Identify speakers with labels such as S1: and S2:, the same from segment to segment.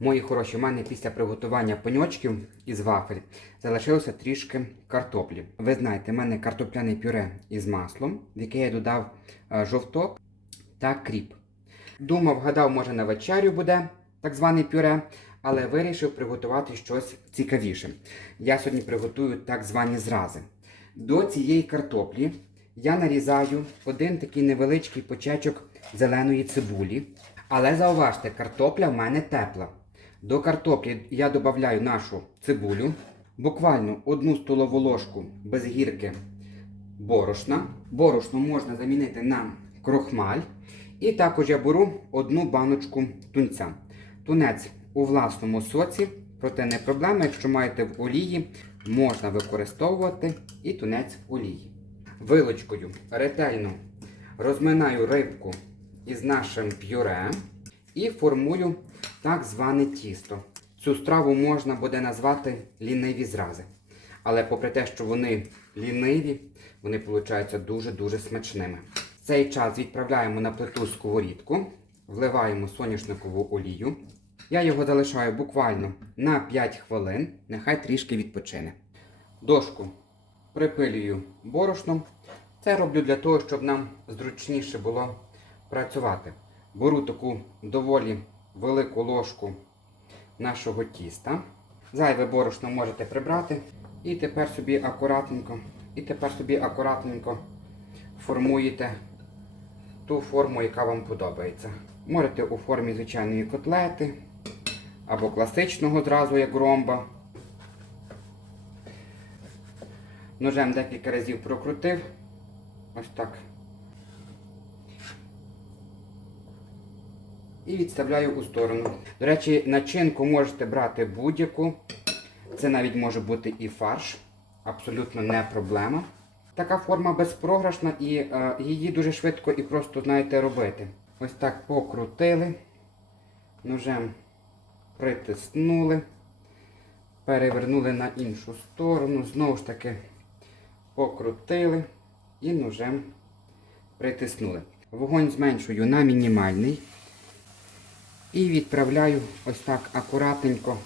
S1: Мої хороші, в мене після приготування пеньочків із вафель залишилося трішки картоплі. Ви знаєте, в мене картопляне пюре із маслом, в яке я додав е, жовток та кріп. Думав, гадав, може на вечерю буде так зване пюре, але вирішив приготувати щось цікавіше. Я сьогодні приготую так звані зрази. До цієї картоплі я нарізаю один такий невеличкий почечок зеленої цибулі. Але зауважте, картопля в мене тепла. До картоплі я додаю нашу цибулю, буквально одну столову ложку без гірки борошна. Борошно можна замінити на крохмаль. І також я беру одну баночку тунця. Тунець у власному соці, проте не проблема, якщо маєте в олії, можна використовувати і тунець в олії. Вилочкою ретельно розминаю рибку із нашим пюре і формую так зване тісто. Цю страву можна буде назвати ліниві зрази. Але попри те, що вони ліниві, вони получаються дуже-дуже смачними. В цей час відправляємо на плиту сковорідку, вливаємо соняшникову олію. Я його залишаю буквально на 5 хвилин, нехай трішки відпочине. Дошку припилюю борошном. Це роблю для того, щоб нам зручніше було працювати. Беру таку доволі велику ложку нашого тіста. Зайве борошно можете прибрати. І тепер собі акуратненько, і тепер собі акуратненько формуєте ту форму, яка вам подобається. Можете у формі звичайної котлети або класичного зразу, як ромба. Ножем декілька разів прокрутив. Ось так. І відставляю у сторону. До речі, начинку можете брати будь-яку. Це навіть може бути і фарш. Абсолютно не проблема. Така форма безпрограшна і е, її дуже швидко і просто знаєте робити. Ось так покрутили. Ножем притиснули. Перевернули на іншу сторону. Знову ж таки покрутили і ножем притиснули. Вогонь зменшую на мінімальний. І відправляю ось так акуратненько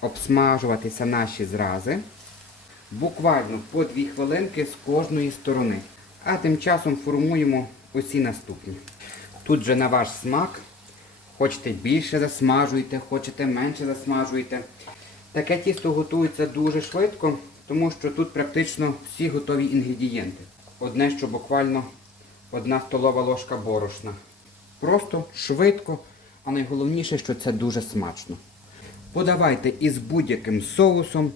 S1: обсмажуватися наші зрази. Буквально по 2 хвилинки з кожної сторони. А тим часом формуємо усі наступні. Тут же на ваш смак. Хочете більше засмажуйте, хочете менше засмажуйте. Таке тісто готується дуже швидко, тому що тут практично всі готові інгредієнти. Одне, що буквально одна столова ложка борошна. Просто швидко, а найголовніше, що це дуже смачно. Подавайте із будь-яким соусом.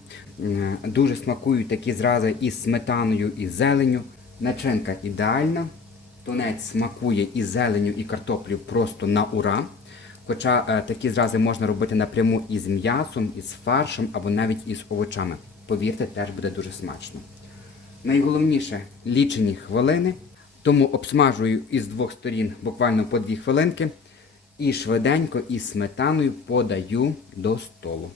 S1: Дуже смакують такі зрази із сметаною і зеленю. Начинка ідеальна. Тунець смакує і зеленю, і картоплю просто на ура. Хоча е, такі зрази можна робити напряму із м'ясом, із фаршем або навіть із овочами. Повірте, теж буде дуже смачно. Найголовніше лічені хвилини, тому обсмажую із двох сторін буквально по дві хвилинки і швиденько із сметаною подаю до столу.